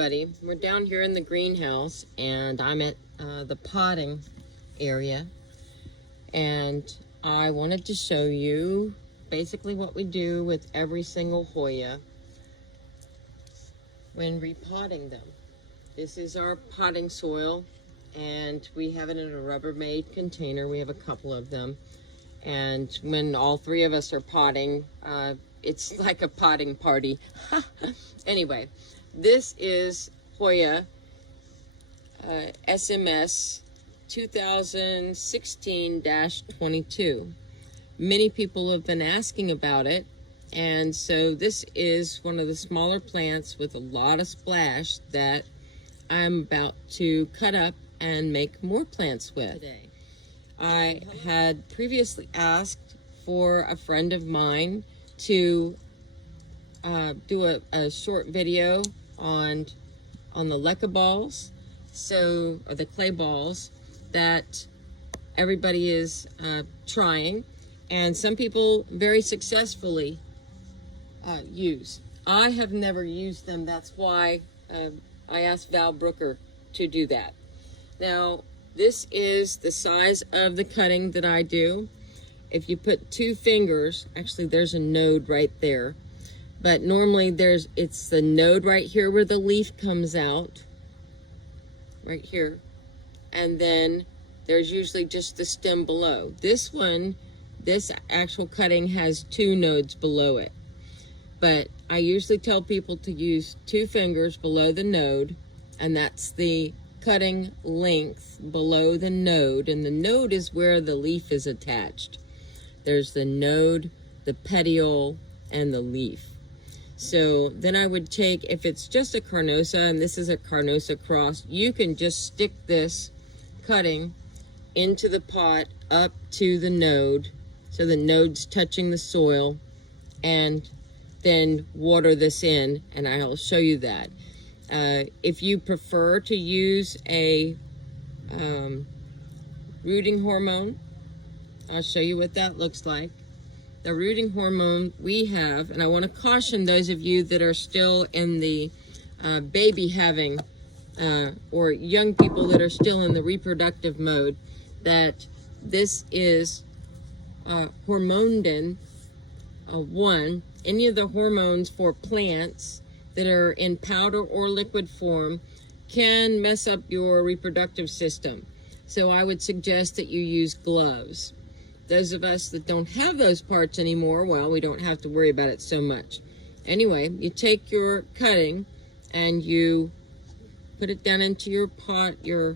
everybody. We're down here in the greenhouse and I'm at the potting area, and I wanted to show you basically what we do with every single Hoya when repotting them. This is our potting soil, and we have it in a Rubbermaid container. We have a couple of them, and when all three of us are potting, it's like a potting party. Anyway, this is Hoya SMS 2016-22. Many people have been asking about it, and so this is one of the smaller plants with a lot of splash that I'm about to cut up and make more plants with today. I had previously asked for a friend of mine to do a short video on the leca balls, or the clay balls that everybody is trying, and some people very successfully use. I have never used them. That's why I asked Val Brooker to do that. Now, this is the size of the cutting that I do. If you put 2 fingers, actually there's a node right there, but normally it's the node right here where the leaf comes out, right here, and then there's usually just the stem below. This actual cutting has 2 nodes below it, but I usually tell people to use 2 fingers below the node, and that's the cutting length below the node, and the node is where the leaf is attached. There's the node, the petiole, and the leaf. So then I would take, if it's just a carnosa, and this is a carnosa cross, you can just stick this cutting into the pot up to the node, so the node's touching the soil, and then water this in, and I'll show you that. If you prefer to use a rooting hormone, I'll show you what that looks like. The rooting hormone we have, and I want to caution those of you that are still in the baby having, or young people that are still in the reproductive mode, that this is hormonidin 1. Any of the hormones for plants that are in powder or liquid form can mess up your reproductive system. So I would suggest that you use gloves. Those of us that don't have those parts anymore, well, we don't have to worry about it so much. Anyway, you take your cutting and you put it down into your pot, your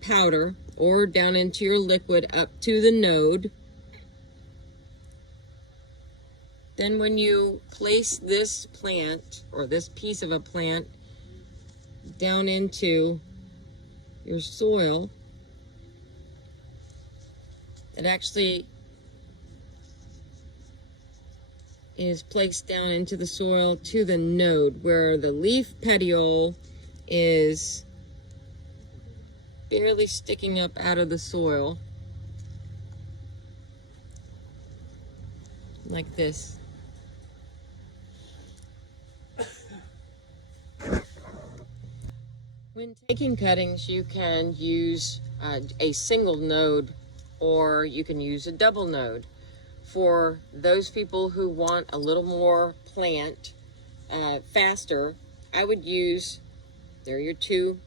powder, or down into your liquid up to the node. Then when you place this plant, or this piece of a plant, down into your soil, it actually is placed down into the soil to the node where the leaf petiole is barely sticking up out of the soil, like this. When taking cuttings, you can use a single node, or you can use a double node. For those people who want a little more plant faster, I would use, there are your two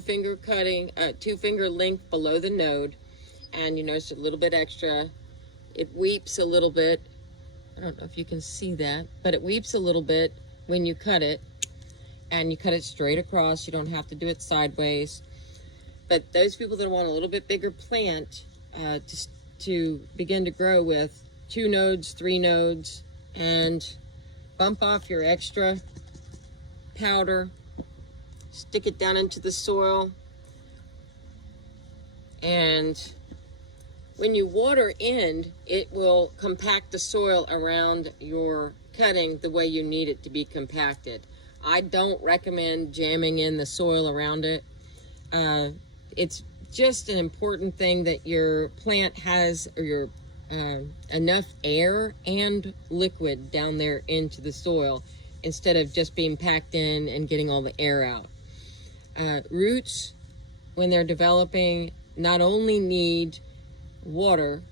finger cutting, 2 finger length below the node, and you notice a little bit extra. It weeps a little bit. I don't know if you can see that, but it weeps a little bit when you cut it, and you cut it straight across. You don't have to do it sideways. But those people that want a little bit bigger plant to begin to grow with, 2 nodes, 3 nodes, and bump off your extra powder, stick it down into the soil, and when you water in, it will compact the soil around your cutting the way you need it to be compacted. I don't recommend jamming in the soil around it. It's just an important thing that your plant has, or your enough air and liquid down there into the soil instead of just being packed in and getting all the air out. Roots, when they're developing, not only need water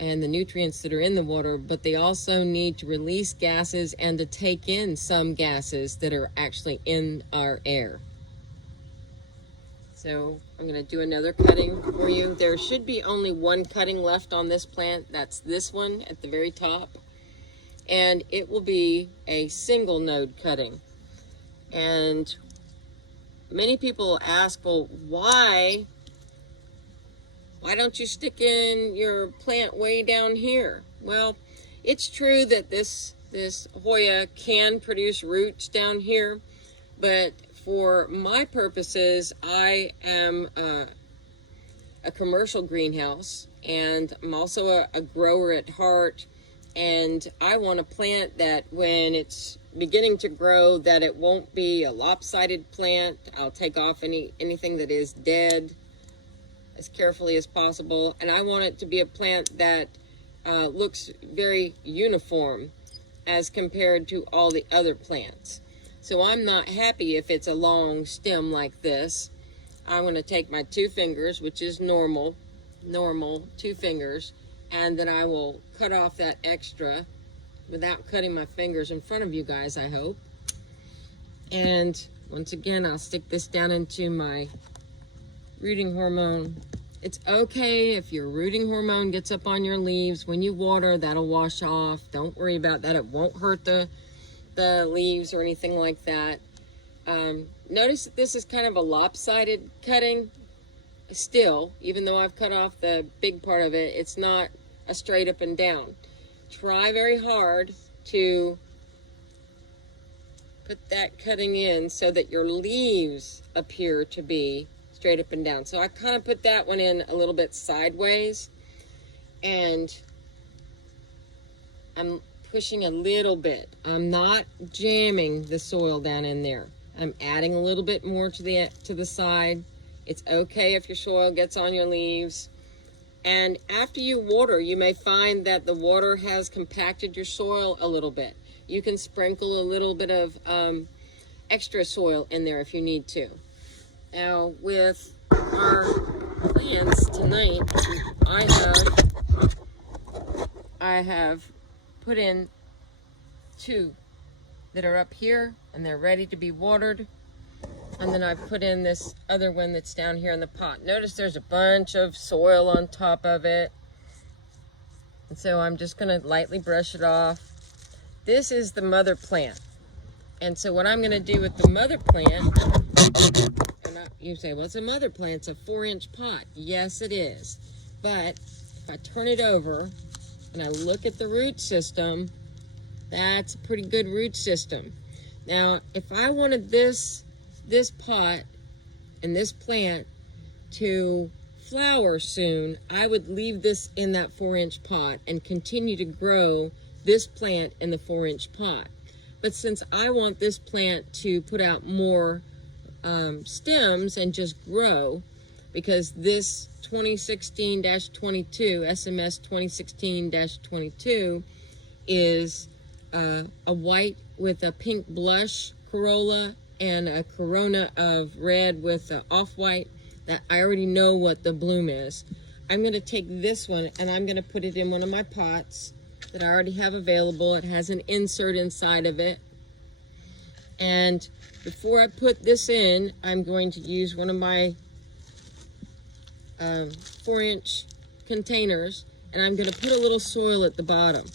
and the nutrients that are in the water, but they also need to release gases and to take in some gases that are actually in our air. So I'm going to do another cutting for you. There should be only one cutting left on this plant. That's this one at the very top. And it will be a single node cutting. And many people ask, well, why don't you stick in your plant way down here? Well, it's true that this Hoya can produce roots down here, but for my purposes, I am a commercial greenhouse, and I'm also a grower at heart, and I want a plant that when it's beginning to grow, that it won't be a lopsided plant. I'll take off anything that is dead as carefully as possible, and I want it to be a plant that looks very uniform as compared to all the other plants. So I'm not happy if it's a long stem like this. I'm going to take my 2 fingers, which is normal 2 fingers, and then I will cut off that extra without cutting my fingers in front of you guys, I hope. And once again, I'll stick this down into my rooting hormone. It's okay if your rooting hormone gets up on your leaves. When you water, that'll wash off. Don't worry about that. It won't hurt the leaves or anything like that. Notice that this is kind of a lopsided cutting still, even though I've cut off the big part of it. It's not a straight up and down. Try very hard to put that cutting in so that your leaves appear to be straight up and down. So I kind of put that one in a little bit sideways, and I'm pushing a little bit. I'm not jamming the soil down in there. I'm adding a little bit more to the side. It's okay if your soil gets on your leaves. And after you water, you may find that the water has compacted your soil a little bit. You can sprinkle a little bit of extra soil in there if you need to. Now, with our plants tonight, I have put in 2 that are up here, and they're ready to be watered. And then I've put in this other one that's down here in the pot. Notice there's a bunch of soil on top of it. And so I'm just going to lightly brush it off. This is the mother plant. And so what I'm going to do with the mother plant, and you say, well, it's a mother plant. It's a 4-inch pot. Yes, it is. But if I turn it over and I look at the root system, that's a pretty good root system. Now, if I wanted this pot and this plant to flower soon, I would leave this in that 4-inch pot and continue to grow this plant in the 4-inch pot. But since I want this plant to put out more stems and just grow, because this 2016-22, SMS 2016-22 is a white with a pink blush corolla and a corona of red with off-white, that I already know what the bloom is. I'm going to take this one and I'm going to put it in one of my pots that I already have available. It has an insert inside of it. And before I put this in, I'm going to use one of my 4-inch containers, and I'm going to put a little soil at the bottom.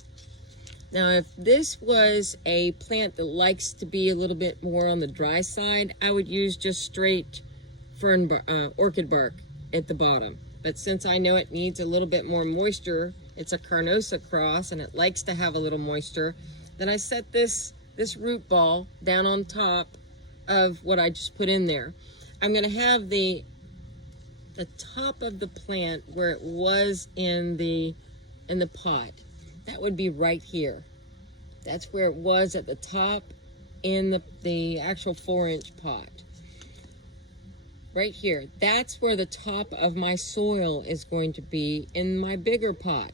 Now, if this was a plant that likes to be a little bit more on the dry side, I would use just straight orchid bark at the bottom. But since I know it needs a little bit more moisture, it's a carnosa cross and it likes to have a little moisture, then I set this root ball down on top of what I just put in there. I'm going to have the top of the plant where it was in the pot. That would be right here. That's where it was at the top in the actual 4-inch pot. Right here. That's where the top of my soil is going to be in my bigger pot.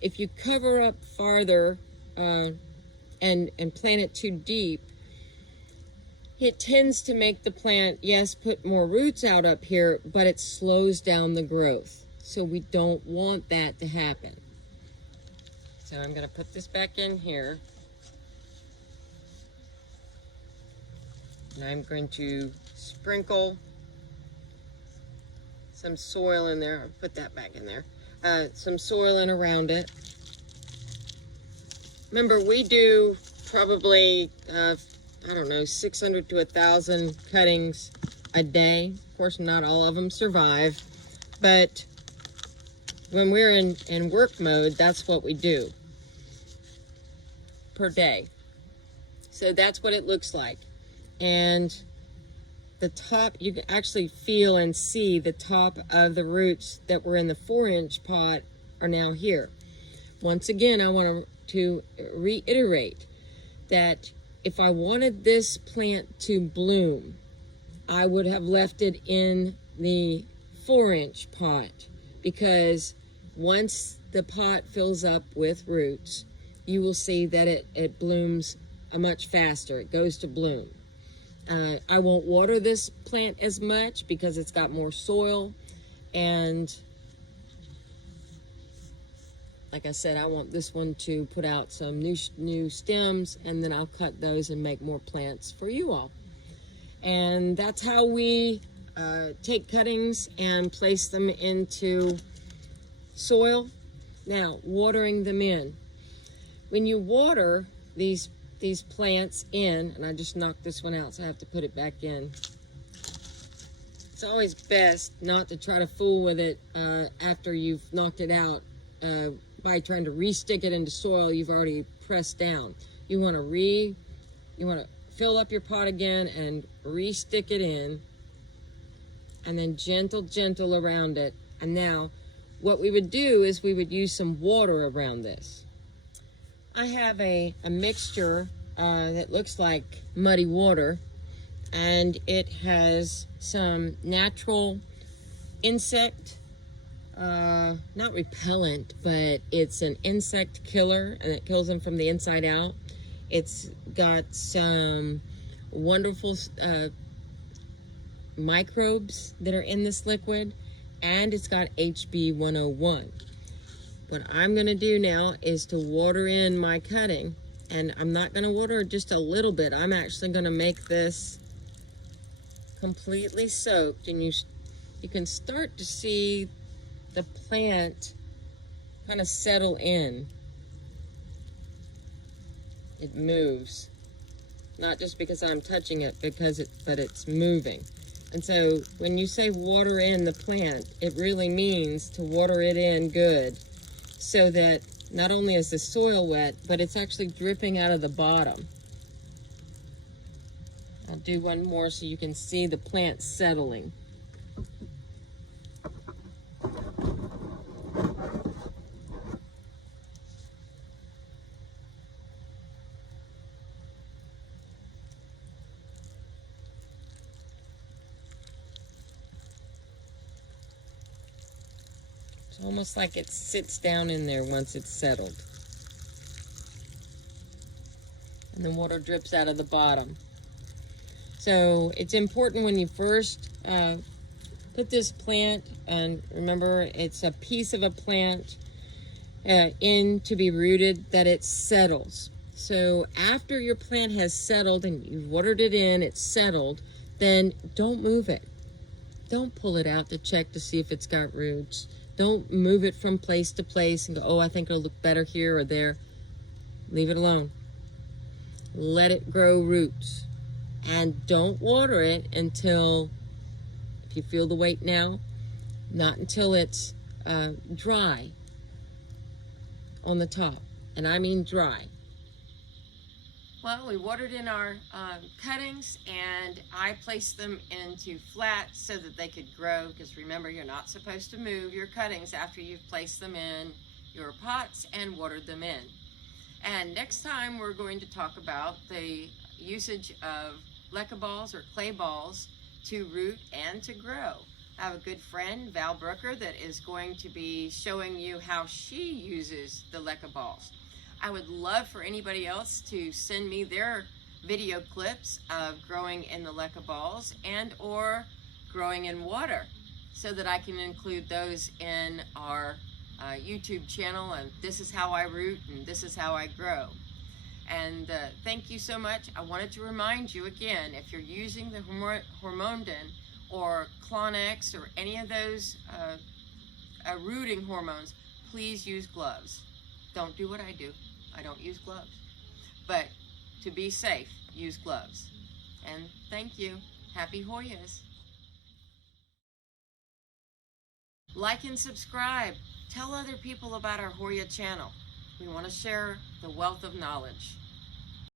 If you cover up farther and plant it too deep, it tends to make the plant, yes, put more roots out up here, but it slows down the growth. So we don't want that to happen. So I'm going to put this back in here. And I'm going to sprinkle some soil in there. I'll put that back in there. Some soil in around it. Remember, we do probably, I don't know, 600 to 1,000 cuttings a day. Of course, not all of them survive, but when we're in work mode, that's what we do per day. So that's what it looks like. And the top, you can actually feel and see the top of the roots that were in the 4-inch pot are now here. Once again, I want to reiterate that if I wanted this plant to bloom, I would have left it in the 4-inch pot, because once the pot fills up with roots, you will see that it blooms much faster. It goes to bloom. I won't water this plant as much because it's got more soil, and like I said, I want this one to put out some new stems, and then I'll cut those and make more plants for you all. And that's how we take cuttings and place them into soil. Now, watering them in. When you water these plants in, and I just knocked this one out, so I have to put it back in. It's always best not to try to fool with it after you've knocked it out by trying to re-stick it into soil you've already pressed down. You want to fill up your pot again and re-stick it in, and then gentle around it. And now what we would do is we would use some water around this. I have a mixture that looks like muddy water, and it has some natural insect, not repellent, but it's an insect killer, and it kills them from the inside out. It's got some wonderful microbes that are in this liquid, and it's got HB 101. What I'm going to do now is to water in my cutting, and I'm not going to water just a little bit. I'm actually going to make this completely soaked, and you can start to see the plant kind of settle in. It moves, not just because I'm touching it, but it's moving. And so when you say water in the plant, it really means to water it in good, so that not only is the soil wet, but it's actually dripping out of the bottom. I'll do one more so you can see the plant settling. It's almost like it sits down in there once it's settled. And the water drips out of the bottom. So it's important when you first put this plant, and remember it's a piece of a plant in to be rooted, that it settles. So after your plant has settled and you've watered it in, it's settled, then don't move it. Don't pull it out to check to see if it's got roots. Don't move it from place to place and go, oh, I think it'll look better here or there. Leave it alone. Let it grow roots. And don't water it until, if you feel the weight now, not until it's dry on the top. And I mean dry. Well, we watered in our cuttings, and I placed them into flats so that they could grow, because remember, you're not supposed to move your cuttings after you've placed them in your pots and watered them in. And next time we're going to talk about the usage of leca balls or clay balls to root and to grow. I have a good friend, Val Brooker, that is going to be showing you how she uses the leca balls. I would love for anybody else to send me their video clips of growing in the leca balls and or growing in water, so that I can include those in our YouTube channel. And this is how I root and this is how I grow. And thank you so much. I wanted to remind you again, if you're using the Hormondin or Clonex or any of those rooting hormones, please use gloves. Don't do what I do. I don't use gloves. But to be safe, use gloves. And thank you. Happy Hoyas. Like and subscribe. Tell other people about our Hoya channel. We want to share the wealth of knowledge.